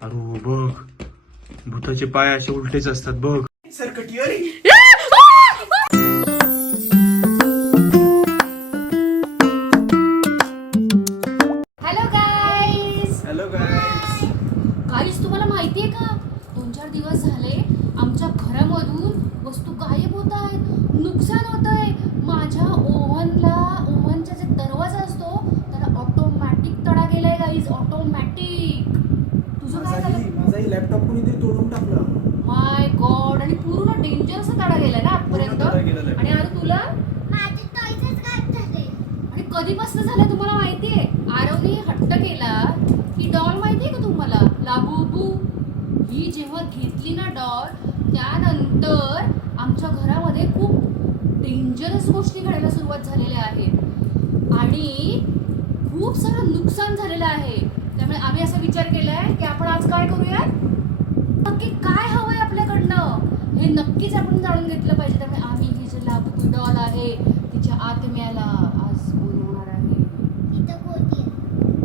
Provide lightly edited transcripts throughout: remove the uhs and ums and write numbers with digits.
अरे बघ, भूताचे पाय असे उलटेच असतात बघ. सरकटी अरे हॅलो गाईज. हॅलो गाईस. गाईज तुम्हाला माहितीये का, 2-4 दिवस झाले आमच्या घरामधून वस्तू गायब होत आहेत, नुकसान होत आहे. माझ्या ओव्हनचा जे दरवाजा असतो त्याला ऑटोमॅटिक तडा गेलाय गाईज, ऑटोमॅटिक. तुझं काय झालं? माझाही लॅपटॉप कोणीतरी तोडून टाकलं. माय गॉड. आणि पूर्ण डेंजर असं तडा गेलाय ना आजपर्यंत. आणि अरे तुला माझे टॉयज गायब झाले. आणि कधीपासून झालं तुम्हाला माहितीये? आरवने हट्ट केला ही डॉल माहितीये का तुम्हाला, लाबूबू. ही जेव्हा घेतली ना डॉल, त्यानंतर आमच्या घरामध्ये खूप डेंजरस गोष्टी घडायला सुरुवात झालेल्या आहेत आणि खूप सारं नुकसान झालेलं आहे. त्यामुळे आम्ही असा विचार केलाय की आपण आज काय करूयात, नक्की काय हवंय आपल्याकडनं हे नक्कीच आपण जाणून घेतलं पाहिजे. त्यामुळे आम्ही ही जी लाबूबू डॉल आहे तिच्या आत्म्याला आज बोलवणार आहे.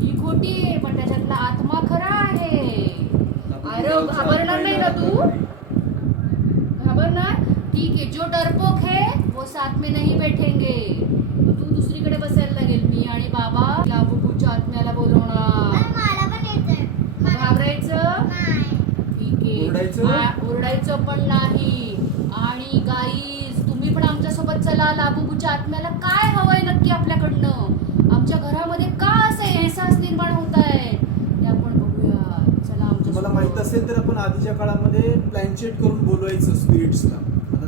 ही खोटी आहे पण त्याच्यातला आत्मा खरा आहे. अरे घाबरणार नाही ना तू? घाबरणार? ठीक आहे. जो डरपोक है वो साथ में नहीं बैठेंगे. तू दुसरीकडे बसायला लागेल. मी आणि बाबा लाबूबूच्या आत्म्याला बोलवणार. मला पण येतंय. घाबरायचं नाही. ठीक आहे. ओरडायचं पण नाही. आणि गाईज तुम्ही पण आमच्या सोबत चला. लाबूबूच्या आत्म्याला काय हवंय नक्की आपल्याकडनं, आमच्या घरामध्ये का असे एहसास निर्माण होत आहे ते आपण बघूया. चला आमच्या तुम्हाला माहित असेल तर आपण आधीच्या काळामध्ये प्लॅनचेट करून बोलवायचं स्पिरिट्सला. आता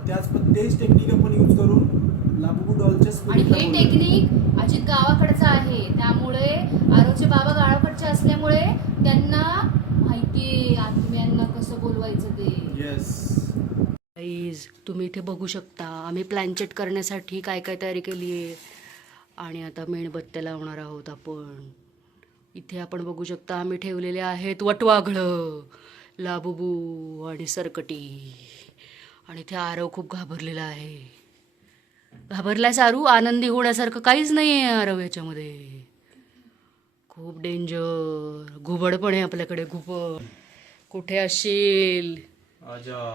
तेच टेक्निक आपण यूज करून लाबूबू डॉलच्या आणि स्पिरिटला हे बोलवूया. टेक्निक अजित गावाकडचं आहे, त्यामुळे आरोचे बाबा गावाकडचे असल्यामुळे त्यांना माहितीये आत्म्यांना कसं बोलवायचं ते. येस. गाईज तुम्ही इथे बघू शकता आम्ही प्लॅनचेट करण्यासाठी काय काय तयारी केली आहे. आणि आता मेणबत्त्या लावणार आहोत आपण. इथे आपण बघू शकता आम्ही ठेवलेले आहेत वटवाघळं, लाबूबू आणि सरकटी. आणि इथे आरव खूप घाबरलेला आहे. घाबरलाय सारू? आनंदी होण्यासारखं काहीच नाही आहे आरव याच्यामध्ये. खूप डेंजर. घुबड पण आहे आपल्याकडे. घुबड कुठे असशील? आजा.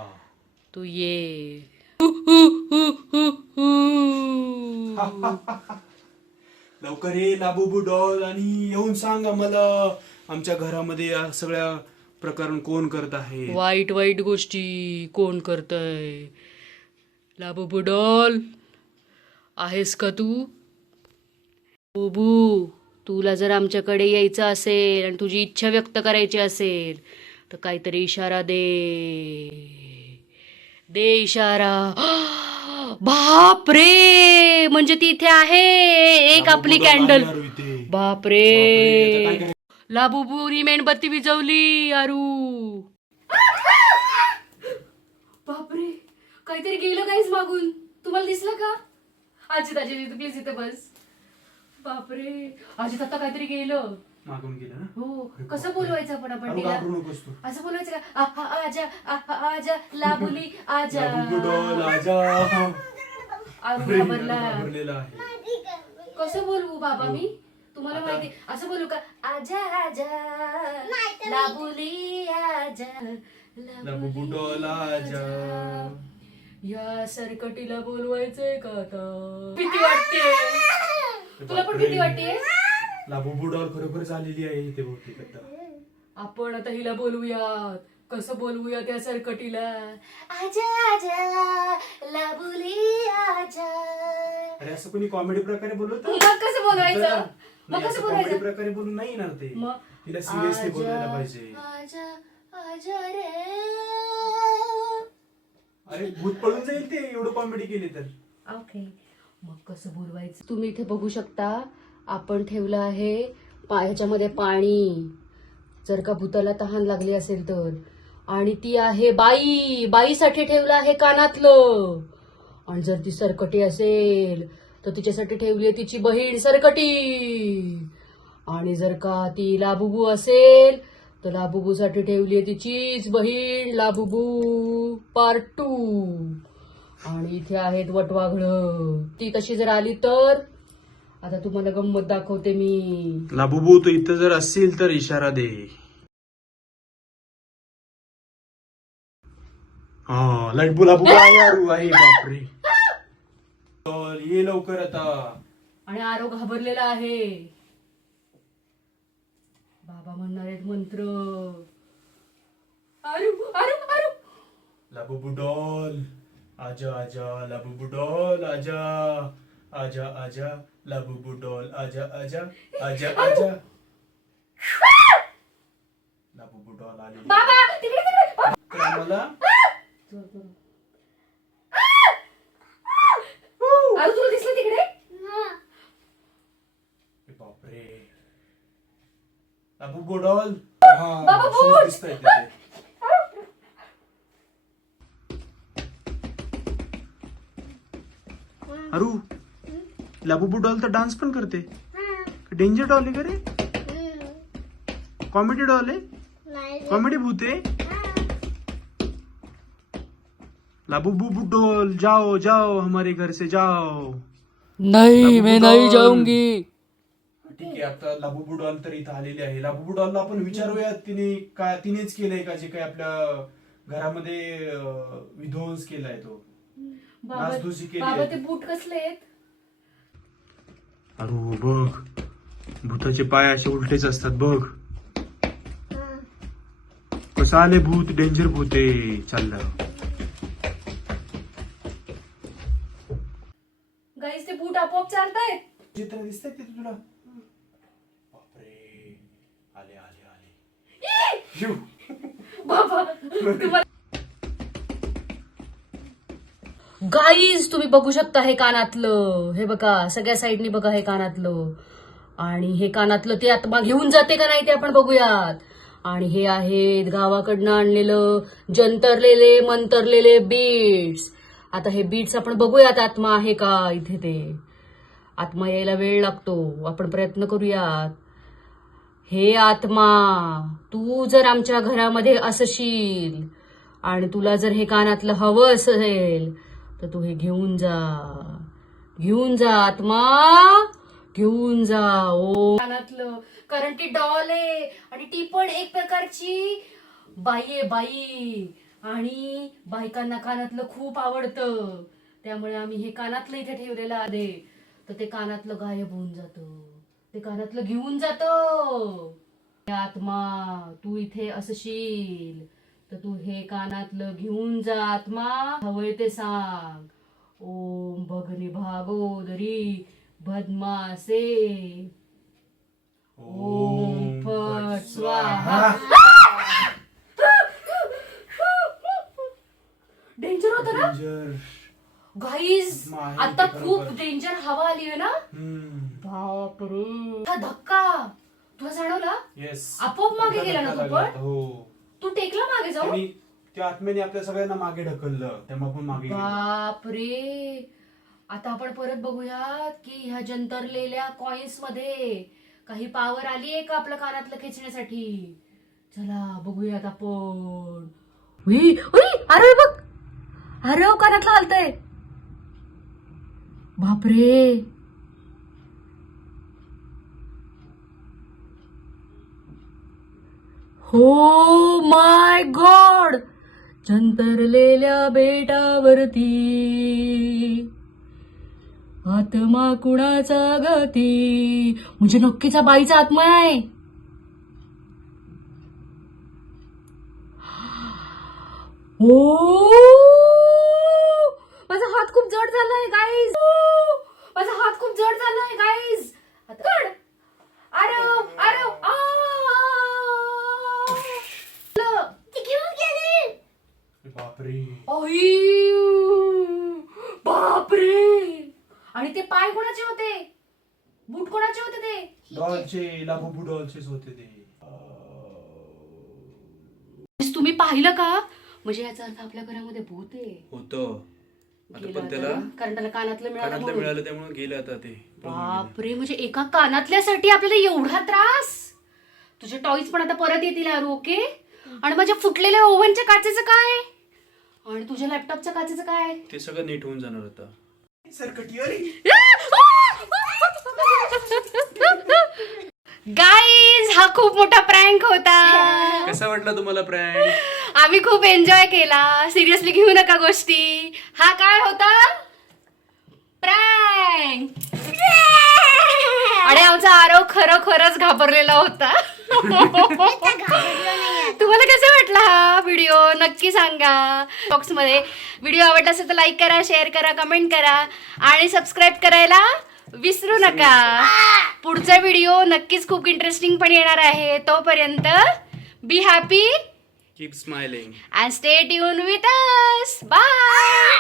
तू ये. लवकर ये लाबूबू डॉल आणि येऊन सांग आम्हाला आमच्या घरामध्ये या सगळ्या प्रकरण कोण करत आहे. वाईट वाईट गोष्टी कोण करतय. लाबूबू डॉल आहेस का तू? बुबू तुला जर आमच्याकडे यायचं असेल आणि तुझी इच्छा व्यक्त करायची असेल तर काहीतरी इशारा दे इशारा. बाप रे, म्हणजे ती इथे आहे एक आपली लाबूबू डॉल कॅन्डल. आहे इथे. बाप बापरे, रे. आता काय लाबूबूनी मेणबत्ती विजवली. अरू बापरे, काहीतरी गेलं काहीच मागून. तुम्हाला दिसलं का? अजित प्लीज इथे बस. बापरे, अजित आता काहीतरी गेलं मागून गेलं ना. हो. कसं बोलवायचं आपण अरे तिला? घाबरू नकोस तू. असं बोलवायचं का? आजा आजा लाबुली आजा. लाबूबू डॉल आजा. अरू अरे, घाबरला. घाबरलेला आहे. कसं बोलवू बाबा मी? तुम्हाला आता- माहिती असं बोलू का? आजा आजा लाबुली आजा लाबूबू डॉल आजा. या सरकटीला बोलवायचंय का आता? भीती वाटते. तुला पण भीती वाटते? लाबूबू डॉल खरोखरच आलेली आहे इथे बहुतेक आता. आपण आता हिला बोलवूयात. कसं बोलवूया त्या सरकटीला? आजा आजा लाबुली आजा. अरे असं कोणी कॉमेडी प्रकारे बोलवतं? मग कसं बोलवायचं? मग नाही, कसं असं कॉमेडी बोलायचं? प्रकारे बोलून नाही येणार ते. मग तिला सिरियसली बोलायला पाहिजे. आजा आजा रे. अरे भूत पळून जाईल ते एवढं कॉमेडी केली तर. ओके, मग कसं बोलवायचं? तुम्ही इथे बघू शकता आपण ठेवलं आहे ह्याच्यामध्ये पाणी, जर का भूताला तहान लागली असेल तर. आणि ती आहे बाईसाठी ठेवलं आहे कानातलं. आणि जर ती सरकटी असेल तर तिच्यासाठी ठेवली आहे तिची बहीण सरकटी. आणि जर का ती लाबूबू असेल तर लाबूबूसाठी ठेवली आहे तिचीच बहीण लाबूबू पार्ट 2. आणि इथे आहेत वटवाघळं. ती तशी जर आली तर आता तुम्हाला गंमत दाखवते मी. लाबूबू तू इथं जर असशील तर इशारा दे. हा लाईट बोला बुबा यारू आहे बापरे. डॉल ये लवकर आता. आणि आरो घाबरलेला आहे. बाबा म्हणणार आहेत मंत्र. आरू आरू आरू. लाबूबू डॉल आजा आजा. लाबूबू डॉल आजा आजा आजा. लाबूबू डॉल आजा आजा आजा आजा. लाबूबू डॉल आले. बाबा तिकडे तिकडे. काय मला आरू तुला दिसलं तिकडे? बापरे. Labubu doll. हा बाबा, शूज बूट. दिसतायत तिथे. अरू लाबूबू डॉल तर डान्स पण करते. डेंजर डॉल आहे का रे? कॉमेडी डॉल आहे. नाही कॉमेडी भूत आहे. लाबूबू डॉल जाओ जाओ हमारे घर से जाओ. नहीं मैं नहीं जाऊंगी. ठीक आहे आता लाबूबू डॉल तर इथं आलेली आहे. लाबूबू डॉलला आपण विचारूया तिनेच केलंय का जे काय आपल्या घरामध्ये विध्वंस केलाय तो. नासधुसी केली बाबा आहे. ते बूट कसले आहेत? अरू बघ भूताचे पाय असे उलटेच असतात बघ. कसं आले भूत. डेंजर भूत आहे. चाललं गाईस ते बूट आपोआप चालतायत. चित्र दिसतंय तिथे तुला? बापरे. आले आले आले. शिव. बाबा गाईज तुम्ही बघू शकता हे कानातलं. हे बघा सगळ्या साईडनी बघा हे कानातलं. आणि हे कानातलं ते आत्मा घेऊन जाते का नाही ते आपण बघूयात. आणि हे आहेत गावाकडनं आणलेलं जंतरलेले मंतरलेले बीट्स. आता हे बीट्स आपण बघूयात आत्मा आहे का इथे. ते आत्मा यायला वेळ लागतो. आपण प्रयत्न करूयात. हे आत्मा तू जर आमच्या घरामध्ये असशील आणि तुला जर हे कानातलं हवं असेल तर तू हे घेऊन जा. घेऊन जा आत्मा. घेऊन जा. ओ कानातलं कारण ती डॉल आहे आणि ती पण एक प्रकारची बाई आहे बाई. आणि बायकांना कानातलं खूप आवडतं. त्यामुळे आम्ही हे कानातलं इथे ठेवलेलं आहे. तर ते कानातलं गायब होऊन जातं. ते कानातलं घेऊन जातं. आत्मा तू इथे असशील तर तू हे कानातलं घेऊन जा आत्मा. हवंय ते सांग. ओम भगनी भागोदरी भद्मासे. ओम फट स्वाहा. डेंजर होतं ना डेंजर. गाईज. आत्मा आहे आता इथे खूप खरोखर. डेंजर हवा आली आहे ना. बापरे हा धक्का तुला जाणवला? येस. आपोआप मागे गेला ना तू पण? हो. तू टेकला मागे जाऊन? त्यांनी त्या आत्म्याने आपल्या सगळ्यांना मागे ढकललं. तेव्हा आपण मागे गेलो. बापरे. आता आपण परत बघूयात की ह्या जंतरलेल्या कॉइन्स मध्ये काही पावर आली आहे का आपल्या कानातलं खेचण्यासाठी. चला बघूयात आपण. अरे बघ. अरे कानातलं हलतंय. बापरे. हो माय गॉड. जंतरलेल्या बेटावरती आत्मा कुणाचा गती. म्हणजे नक्कीच हा बाईचा आत्मा आहे. ओ माझा हात खूप जड झालाय गाईज. माझा हात खूप जड झालाय गाईज. अरे अरे ती घेऊन गेली. बापरे. बापरे. आणि ते पाय कोणाचे होते? बूट कोणाचे होते ते? डॉलचे. लाबूबू डॉलचेच होते ते. तुम्ही पाहिलं का? म्हणजे याचा अर्थ आपल्या घरामध्ये भूत आहे. होतं. आता गेलं पण आता त्याला ना, कारण त्याला कानातलं मिळालं कानातलं म्हणून. मिळालं त्यामुळे गेलं आता ते. बापरे. म्हणजे एका कानातल्यासाठी आपल्याला एवढा त्रास. तुझे टॉईज पण आता परत येतील आरू. ओके. आणि माझ्या फुटलेल्या ओव्हनच्या काचेचं काय? आणि तुझ्या लॅपटॉपच्या काचेचं काय? ते सगळं नीट होऊन जाणार आता. गाईज हा खूप मोठा प्रँक होता. कसा वाटला तुम्हाला प्रँक? आम्ही खूप एन्जॉय केला. सिरियसली घेऊ नका गोष्टी. हा काय होता प्रँक. आणि आमचा आरव खरंच घाबरलेला होता. तुम्हाला कसा वाटला हा व्हिडिओ नक्की सांगा बॉक्स मध्ये. व्हिडिओ आवडला असेल तर लाईक करा, शेअर करा, कमेंट करा आणि सबस्क्राईब करायला विसरू नका. पुढचा व्हिडिओ नक्कीच खूप इंटरेस्टिंग पण येणार आहे. तोपर्यंत be happy, keep smiling and stay tuned with us. Bye.